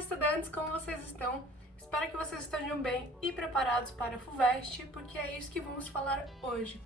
estudantes, como vocês estão? Espero que vocês estejam bem e preparados para a FUVEST, porque é isso que vamos falar hoje.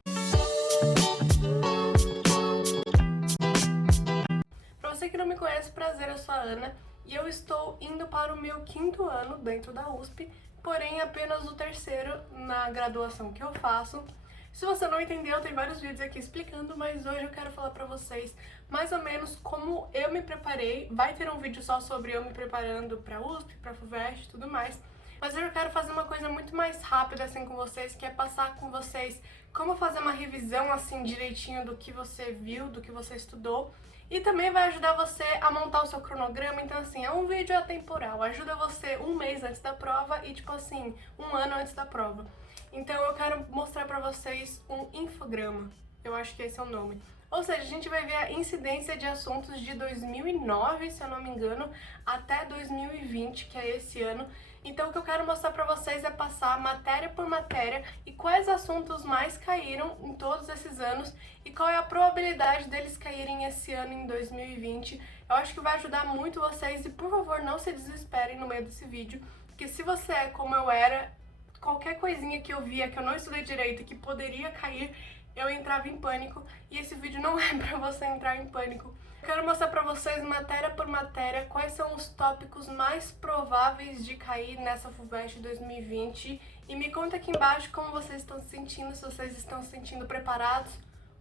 Para você que não me conhece, prazer, eu sou a Ana e eu estou indo para o meu 5º ano dentro da USP, porém apenas o 3º na graduação que eu faço. Se você não entendeu, tem vários vídeos aqui explicando, mas hoje eu quero falar pra vocês mais ou menos como eu me preparei. Vai ter um vídeo só sobre eu me preparando pra USP, pra FUVEST e tudo mais. Mas eu quero fazer uma coisa muito mais rápida assim com vocês, que é passar com vocês como fazer uma revisão assim direitinho do que você viu, do que você estudou. E também vai ajudar você a montar o seu cronograma, então assim, é um vídeo atemporal, ajuda você um mês antes da prova e tipo assim, um ano antes da prova. Então eu quero mostrar pra vocês um infograma, eu acho que esse é o nome. Ou seja, a gente vai ver a incidência de assuntos de 2009, se eu não me engano, até 2020, que é esse ano. Então o que eu quero mostrar pra vocês é passar matéria por matéria e quais assuntos mais caíram em todos esses anos e qual é a probabilidade deles caírem esse ano em 2020. Eu acho que vai ajudar muito vocês e por favor não se desesperem no meio desse vídeo, porque se você é como eu era, qualquer coisinha que eu via que eu não estudei direito e que poderia cair, eu entrava em pânico, e esse vídeo não é pra você entrar em pânico. Eu quero mostrar pra vocês, matéria por matéria, quais são os tópicos mais prováveis de cair nessa FUVEST 2020. E me conta aqui embaixo como vocês estão se sentindo, se vocês estão se sentindo preparados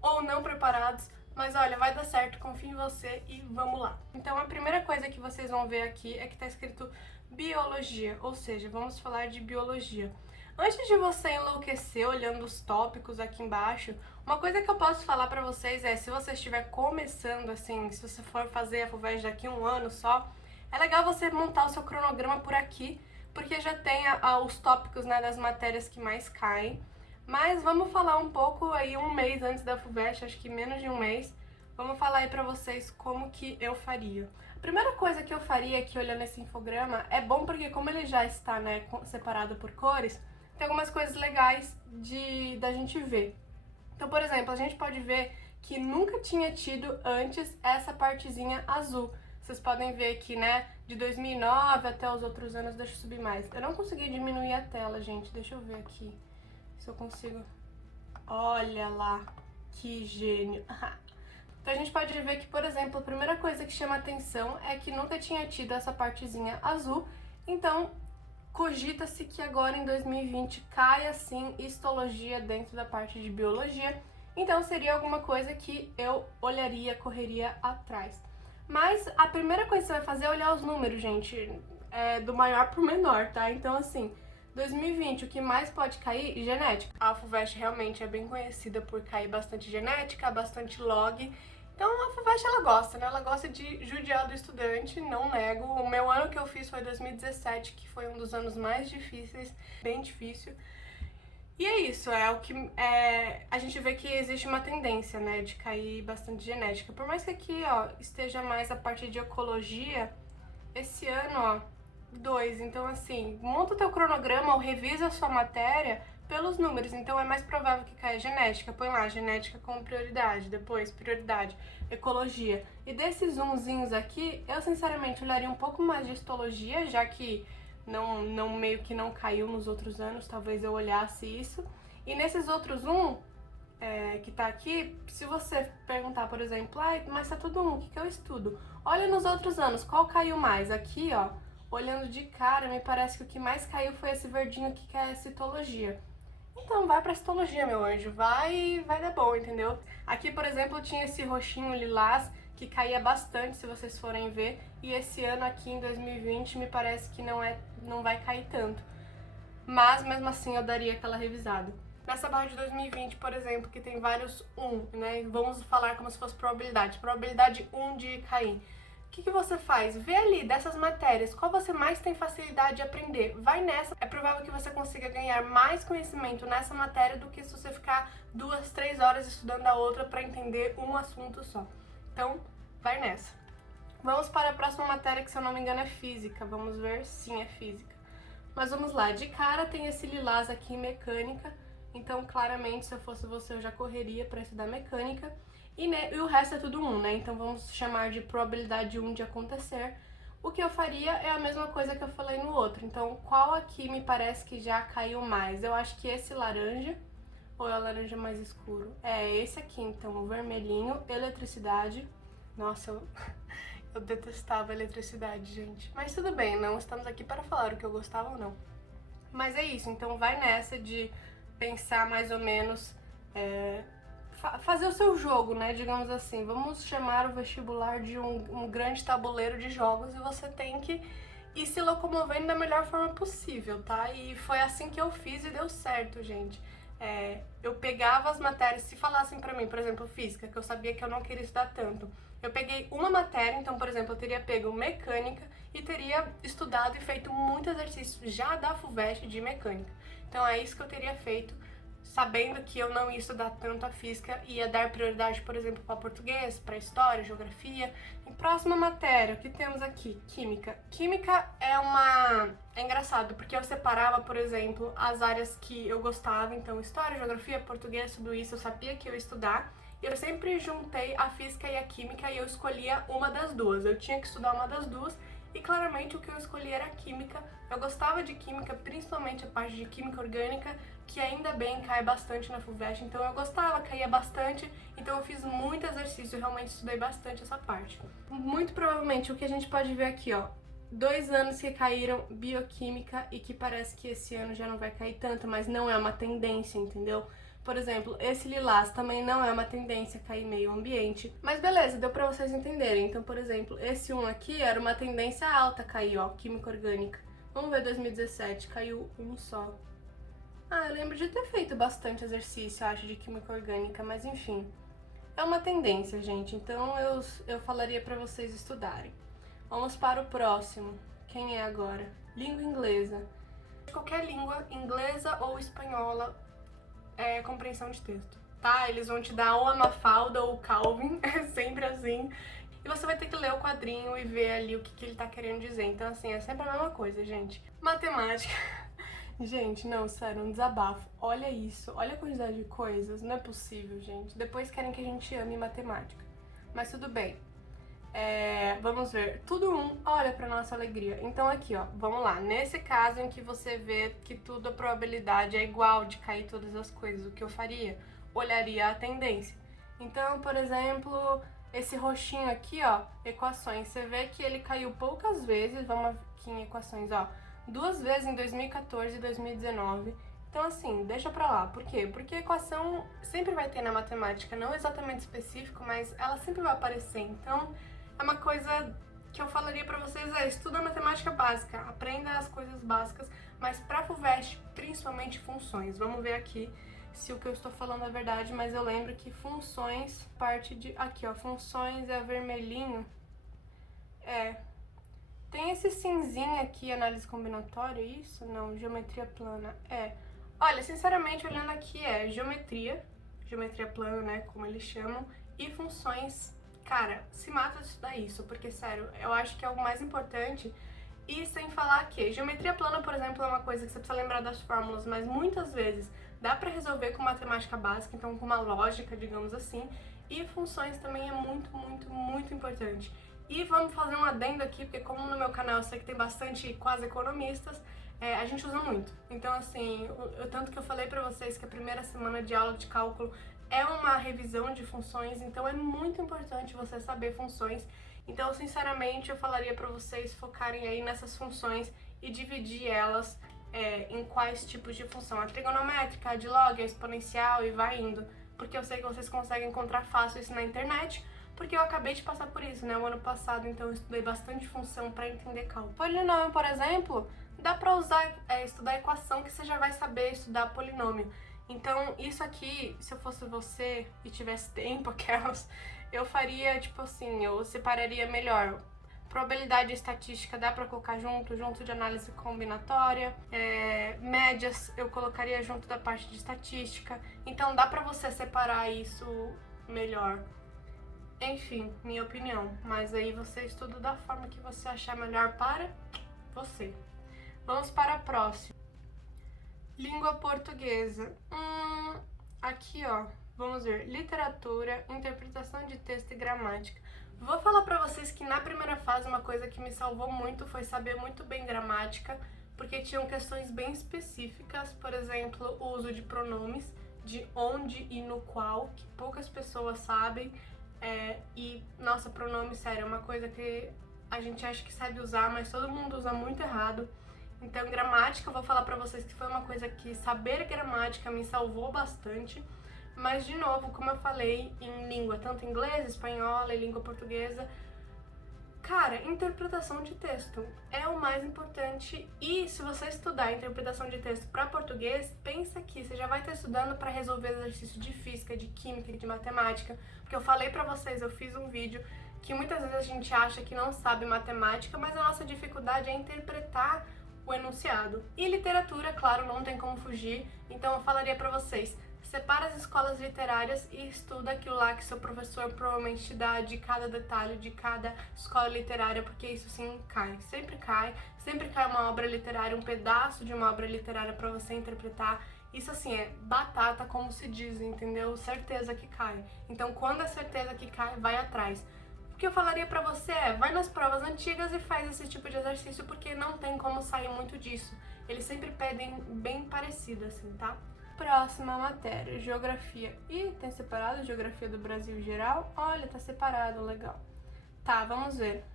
ou não preparados. Mas olha, vai dar certo, confio em você e vamos lá. Então a primeira coisa que vocês vão ver aqui é que tá escrito biologia, ou seja, vamos falar de biologia. Antes de você enlouquecer olhando os tópicos aqui embaixo, uma coisa que eu posso falar pra vocês é, se você estiver começando assim, se você for fazer a FUVEST daqui a um ano só, é legal você montar o seu cronograma por aqui, porque já tem os tópicos, né, das matérias que mais caem. Mas vamos falar um pouco aí um mês antes da FUVEST, acho que menos de um mês, vamos falar aí pra vocês como que eu faria. A primeira coisa que eu faria aqui olhando esse infograma é bom porque como ele já está, né, separado por cores, tem algumas coisas legais da gente ver. Então, por exemplo, a gente pode ver que nunca tinha tido antes essa partezinha azul. Vocês podem ver aqui, né, de 2009 até os outros anos. Deixa eu subir mais. Eu não consegui diminuir a tela, gente. Deixa eu ver aqui se eu consigo. Olha lá, que gênio. Então a gente pode ver que, por exemplo, a primeira coisa que chama atenção é que nunca tinha tido essa partezinha azul. Então, cogita-se que agora em 2020 caia sim histologia dentro da parte de biologia, então seria alguma coisa que eu olharia, correria atrás. Mas a primeira coisa que você vai fazer é olhar os números, gente, do maior pro menor, tá? Então assim, 2020 o que mais pode cair? Genética. A FUVEST realmente é bem conhecida por cair bastante genética, bastante log. Então a FUVEST ela gosta, né? Ela gosta de judiar do estudante, não nego. O meu ano que eu fiz foi 2017, que foi um dos anos mais difíceis, bem difícil. E é isso, a gente vê que existe uma tendência, né, de cair bastante genética. Por mais que aqui, ó, esteja mais a parte de ecologia, esse ano, ó, 2. Então, assim, monta o teu cronograma ou revisa a sua matéria pelos números, então é mais provável que caia genética. Põe lá, genética como prioridade, depois prioridade, ecologia. E desses umzinhos aqui, eu sinceramente olharia um pouco mais de histologia, já que não meio que não caiu nos outros anos, talvez eu olhasse isso. E nesses outros que tá aqui, se você perguntar, por exemplo, mas tá tudo o que eu estudo? Olha nos outros anos, qual caiu mais? Aqui, ó, olhando de cara, me parece que o que mais caiu foi esse verdinho aqui, que é a citologia. Então vai pra citologia, meu anjo, vai dar bom, entendeu? Aqui, por exemplo, tinha esse roxinho lilás que caía bastante, se vocês forem ver, e esse ano aqui em 2020 me parece que não vai cair tanto. Mas mesmo assim eu daria aquela revisada. Nessa barra de 2020, por exemplo, que tem vários né? Vamos falar como se fosse probabilidade. Probabilidade 1 de cair. O que você faz? Vê ali, dessas matérias, qual você mais tem facilidade de aprender. Vai nessa. É provável que você consiga ganhar mais conhecimento nessa matéria do que se você ficar 2, 3 horas estudando a outra para entender um assunto só. Então, vai nessa. Vamos para a próxima matéria, que se eu não me engano é física. Vamos ver, sim, é física. Mas vamos lá, de cara tem esse lilás aqui, mecânica. Então, claramente, se eu fosse você, eu já correria para estudar mecânica. E o resto é tudo 1, né? Então vamos chamar de probabilidade 1 de acontecer. o que eu faria é a mesma coisa que eu falei no outro. Então, qual aqui me parece que já caiu mais? Eu acho que esse laranja, ou é o laranja mais escuro? É esse aqui, então, o vermelhinho, eletricidade. Nossa, eu detestava eletricidade, gente. Mas tudo bem, não estamos aqui para falar o que eu gostava ou não. Mas é isso, então vai nessa de pensar mais ou menos, fazer o seu jogo, né, digamos assim. Vamos chamar o vestibular de um grande tabuleiro de jogos e você tem que ir se locomovendo da melhor forma possível, tá? E foi assim que eu fiz e deu certo, gente. Eu pegava as matérias, se falassem pra mim, por exemplo, física, que eu sabia que eu não queria estudar tanto, eu peguei uma matéria, então, por exemplo, eu teria pego mecânica e teria estudado e feito muito exercício já da FUVEST de mecânica. Então é isso que eu teria feito, sabendo que eu não ia estudar tanto a física, ia dar prioridade, por exemplo, para português, para história, geografia. E próxima matéria, o que temos aqui? Química. Química é engraçado, porque eu separava, por exemplo, as áreas que eu gostava, então história, geografia, português, tudo isso eu sabia que eu ia estudar. E eu sempre juntei a física e a química e eu escolhia uma das duas. Eu tinha que estudar uma das duas e claramente o que eu escolhi era a química. Eu gostava de química, principalmente a parte de química orgânica, que ainda bem cai bastante na FUVEST, então eu gostava, caía bastante, então eu fiz muito exercício, eu realmente estudei bastante essa parte. Muito provavelmente o que a gente pode ver aqui, ó, 2 anos que caíram bioquímica e que parece que esse ano já não vai cair tanto, mas não é uma tendência, entendeu? Por exemplo, esse lilás também não é uma tendência a cair meio ambiente. Mas beleza, deu pra vocês entenderem. Então, por exemplo, esse um aqui era uma tendência alta a cair, ó, química orgânica. Vamos ver 2017, caiu um só. Ah, eu lembro de ter feito bastante exercício, acho, de química orgânica, mas enfim. É uma tendência, gente, então eu falaria pra vocês estudarem. Vamos para o próximo. Quem é agora? Língua inglesa. Qualquer língua, inglesa ou espanhola, compreensão de texto, tá? Eles vão te dar ou a Mafalda ou o Calvin, é sempre assim. E você vai ter que ler o quadrinho e ver ali o que ele tá querendo dizer. Então, assim, é sempre a mesma coisa, gente. Matemática. Gente, não, sério, um desabafo. Olha isso, olha a quantidade de coisas. Não é possível, gente. Depois querem que a gente ame matemática. Mas tudo bem. Vamos ver, tudo olha pra nossa alegria. Então aqui, ó, vamos lá. Nesse caso em que você vê que tudo, a probabilidade é igual de cair todas as coisas, o que eu faria? Olharia a tendência. Então, por exemplo, esse roxinho aqui, ó, equações. Você vê que ele caiu poucas vezes, vamos aqui em equações, ó. 2 vezes em 2014 e 2019. Então, assim, deixa pra lá. Por quê? Porque a equação sempre vai ter na matemática, não exatamente específico, mas ela sempre vai aparecer. Então, é uma coisa que eu falaria pra vocês, estuda matemática básica, aprenda as coisas básicas, mas pra FUVEST, principalmente funções. Vamos ver aqui se o que eu estou falando é verdade, mas eu lembro que funções, parte de... Aqui, ó, funções é vermelhinho. Tem esse cinzinho aqui, análise combinatória, isso? Não, geometria plana, Olha, sinceramente, olhando aqui, geometria plana, né, como eles chamam, e funções. Cara, se mata de estudar isso, porque, sério, eu acho que é o mais importante. E sem falar que geometria plana, por exemplo, é uma coisa que você precisa lembrar das fórmulas, mas muitas vezes dá pra resolver com matemática básica, então com uma lógica, digamos assim. E funções também é muito, muito, muito importante. E vamos fazer um adendo aqui, porque como no meu canal eu sei que tem bastante quase economistas, a gente usa muito. Então, assim, tanto que eu falei pra vocês que a primeira semana de aula de cálculo é uma revisão de funções, então é muito importante você saber funções. Então, sinceramente, eu falaria pra vocês focarem aí nessas funções e dividir elas em quais tipos de função. A trigonométrica, a de log, a exponencial e vai indo. Porque eu sei que vocês conseguem encontrar fácil isso na internet, porque eu acabei de passar por isso, né? O ano passado, então eu estudei bastante função pra entender cálculo. Polinômio, por exemplo, dá pra usar, estudar equação que você já vai saber estudar polinômio. Então, isso aqui, se eu fosse você e tivesse tempo, aquelas, eu faria, tipo assim, eu separaria melhor. Probabilidade e estatística dá pra colocar junto de análise combinatória. Médias eu colocaria junto da parte de estatística. Então, dá pra você separar isso melhor. Enfim, minha opinião. Mas aí você estuda da forma que você achar melhor para você. Vamos para a próxima. Língua portuguesa. Aqui, ó, vamos ver. Literatura, interpretação de texto e gramática. Vou falar pra vocês que na primeira fase uma coisa que me salvou muito foi saber muito bem gramática, porque tinham questões bem específicas, por exemplo, o uso de pronomes, de onde e no qual, que poucas pessoas sabem, e, nossa, pronome, sério, é uma coisa que a gente acha que sabe usar, mas todo mundo usa muito errado. Então, gramática, eu vou falar pra vocês que foi uma coisa que saber gramática me salvou bastante. Mas, de novo, como eu falei, em língua, tanto inglês, espanhola e língua portuguesa, cara, interpretação de texto é o mais importante. E se você estudar interpretação de texto para português, pensa que você já vai estar estudando para resolver exercício de física, de química, de matemática. Porque eu falei para vocês, eu fiz um vídeo que muitas vezes a gente acha que não sabe matemática, mas a nossa dificuldade é interpretar o enunciado. E literatura, claro, não tem como fugir. Então eu falaria para vocês, separa as escolas literárias e estuda aquilo lá que seu professor provavelmente te dá de cada detalhe de cada escola literária, porque isso sim cai. Sempre cai uma obra literária, um pedaço de uma obra literária para você interpretar. Isso assim é batata, como se diz, entendeu? Certeza que cai. Então, quando é certeza que cai, vai atrás. O que eu falaria pra você é, vai nas provas antigas e faz esse tipo de exercício, porque não tem como sair muito disso. Eles sempre pedem bem parecido, assim, tá? Próxima matéria, geografia. Ih, tem separado geografia do Brasil geral? Olha, tá separado, legal. Tá, vamos ver.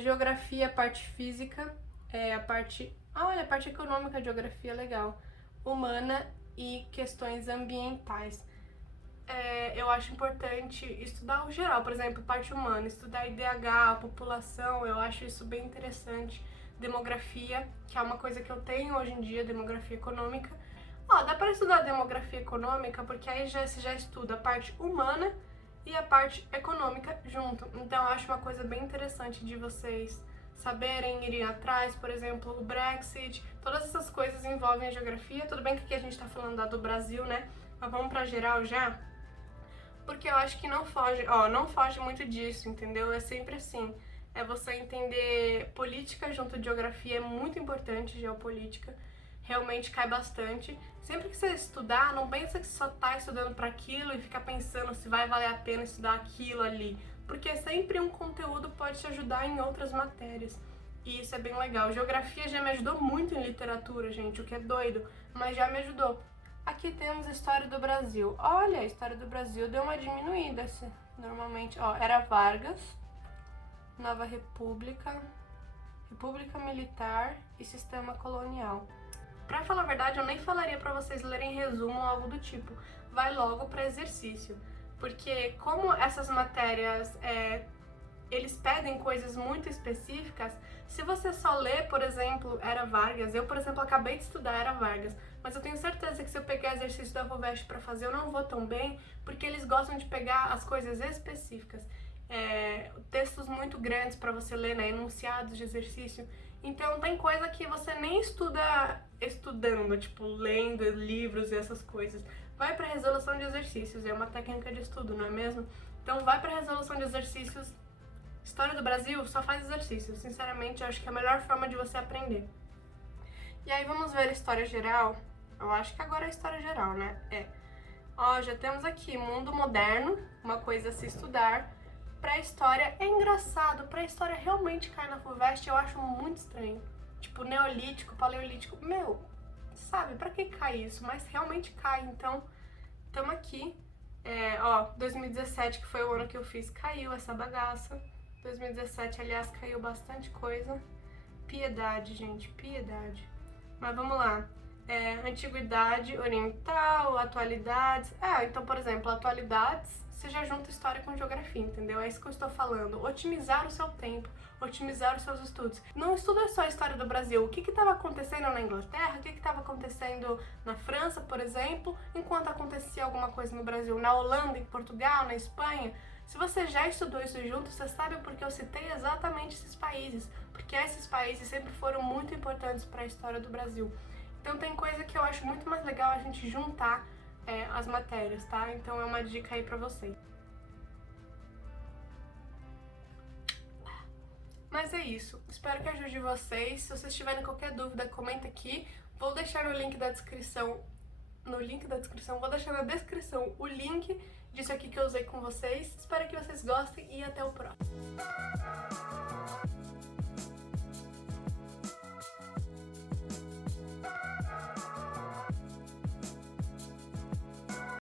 Geografia, parte física, a parte... Olha, a parte econômica, geografia, legal. Humana e questões ambientais. Eu acho importante estudar o geral, por exemplo, parte humana, estudar IDH, a população, eu acho isso bem interessante. Demografia, que é uma coisa que eu tenho hoje em dia, demografia econômica. Dá para estudar demografia econômica porque aí você já estuda a parte humana e a parte econômica junto. Então eu acho uma coisa bem interessante de vocês saberem, irem atrás, por exemplo, o Brexit, todas essas coisas envolvem a geografia. Tudo bem que aqui a gente tá falando do Brasil, né? Mas vamos pra geral já? Porque eu acho que não foge muito disso, entendeu? É sempre assim. É você entender política junto de geografia, é muito importante, geopolítica. Realmente cai bastante. Sempre que você estudar, não pensa que só tá estudando para aquilo e fica pensando se vai valer a pena estudar aquilo ali. Porque sempre um conteúdo pode te ajudar em outras matérias. E isso é bem legal. Geografia já me ajudou muito em literatura, gente, o que é doido, mas já me ajudou. Aqui temos a história do Brasil. Olha, a história do Brasil deu uma diminuída. Normalmente, era Vargas, Nova República, República Militar e Sistema Colonial. Pra falar a verdade, eu nem falaria pra vocês lerem resumo ou algo do tipo. Vai logo pra exercício. Porque como essas matérias, eles pedem coisas muito específicas, se você só lê, por exemplo, Era Vargas, eu, por exemplo, acabei de estudar Era Vargas, mas eu tenho certeza que se eu pegar exercício da FUVEST pra fazer, eu não vou tão bem, porque eles gostam de pegar as coisas específicas. Textos muito grandes pra você ler, né, enunciados de exercício. Então tem coisa que você nem estuda estudando, tipo, lendo livros e essas coisas. Vai pra resolução de exercícios, é uma técnica de estudo, não é mesmo? Então vai pra resolução de exercícios. História do Brasil só faz exercícios, sinceramente, eu acho que é a melhor forma de você aprender. E aí vamos ver a história geral. Eu acho que agora é a história geral, né? Já temos aqui mundo moderno, uma coisa a se estudar. Pré-história é engraçado, pré-história realmente cai na FUVEST, eu acho muito estranho. Tipo, neolítico, paleolítico, sabe, pra que cai isso? Mas realmente cai, então, tamo aqui. 2017, que foi o ano que eu fiz, caiu essa bagaça. 2017, aliás, caiu bastante coisa. Piedade, gente, piedade. Mas vamos lá. Antiguidade oriental, atualidades. Então, por exemplo, atualidades, você já junta história com geografia, entendeu? É isso que eu estou falando. Otimizar o seu tempo, otimizar os seus estudos. Não estuda só a história do Brasil. O que estava acontecendo na Inglaterra, o que estava acontecendo na França, por exemplo, enquanto acontecia alguma coisa no Brasil, na Holanda, em Portugal, na Espanha. Se você já estudou isso junto, você sabe porque eu citei exatamente esses países. Porque esses países sempre foram muito importantes para a história do Brasil. Então tem coisa que eu acho muito mais legal a gente juntar as matérias, tá? Então é uma dica aí pra vocês. Mas é isso. Espero que ajude vocês. Se vocês tiverem qualquer dúvida, comenta aqui. Vou deixar no link da descrição. Vou deixar na descrição o link disso aqui que eu usei com vocês. Espero que vocês gostem e até o próximo.